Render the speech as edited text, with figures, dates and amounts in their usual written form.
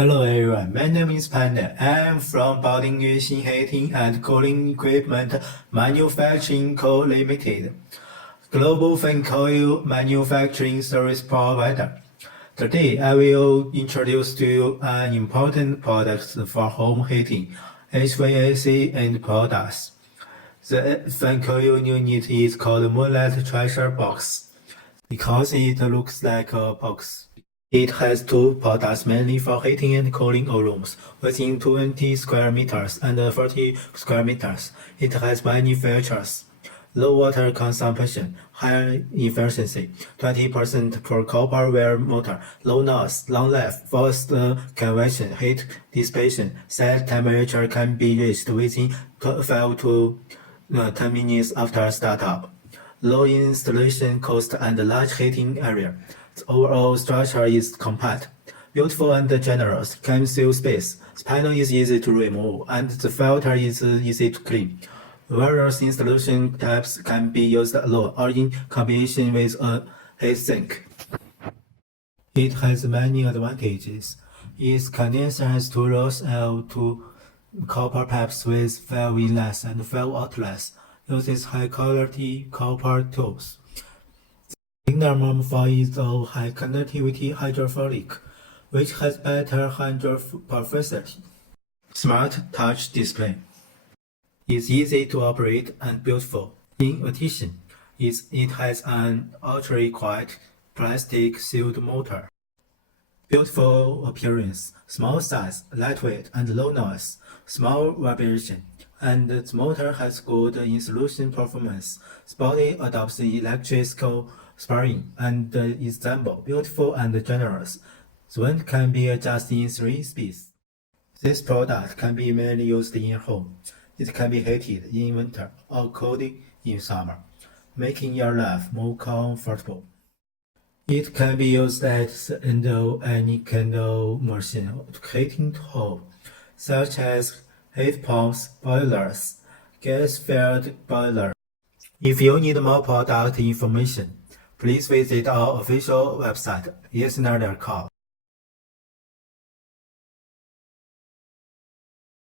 Hello everyone, my name is Panda. I'm from Baoding Yuxin Heating and Cooling Equipment Manufacturing Co. Limited, global fan coil manufacturing service provider. Today I will introduce to you an important product for home heating, HVAC and products. The fan coil unit is called Moonlight Treasure Box because it looks like a box. It has two products mainly for heating and cooling all rooms, within 20 square meters and 40 square meters. It has many features. Low water consumption, high efficiency, 20% per copper wire motor, low noise, long life, fast convection, heat dissipation, set temperature can be reached within 5 to 10 minutes after startup. Low installation cost and large heating area. The overall structure is compact, beautiful and generous, can save space. The panel is easy to remove, and the filter is easy to clean. Various installation types can be used alone or in combination with a heatsink. It has many advantages. Its condenser has two rows of two copper pipes with 5 inlets and 5 outlets. Uses high-quality copper tubes. The minimum for is a high conductivity hydraulic, which has better hydrophobicity. Smart touch display. It's easy to operate and beautiful. In addition, it has an ultra-quiet plastic sealed motor. Beautiful appearance, small size, lightweight and low noise, small vibration, and the motor has good insulation performance. The body adopts electrical spring and is simple, beautiful and generous. The wind can be adjusted in 3 speeds. This product can be mainly used in home. It can be heated in winter or cooled in summer, making your life more comfortable. It can be used at the end of any kind of machine heating home, such as heat pumps, boilers, gas-fired boilers. If you need more product information, please visit our official website, Yesncer-Global.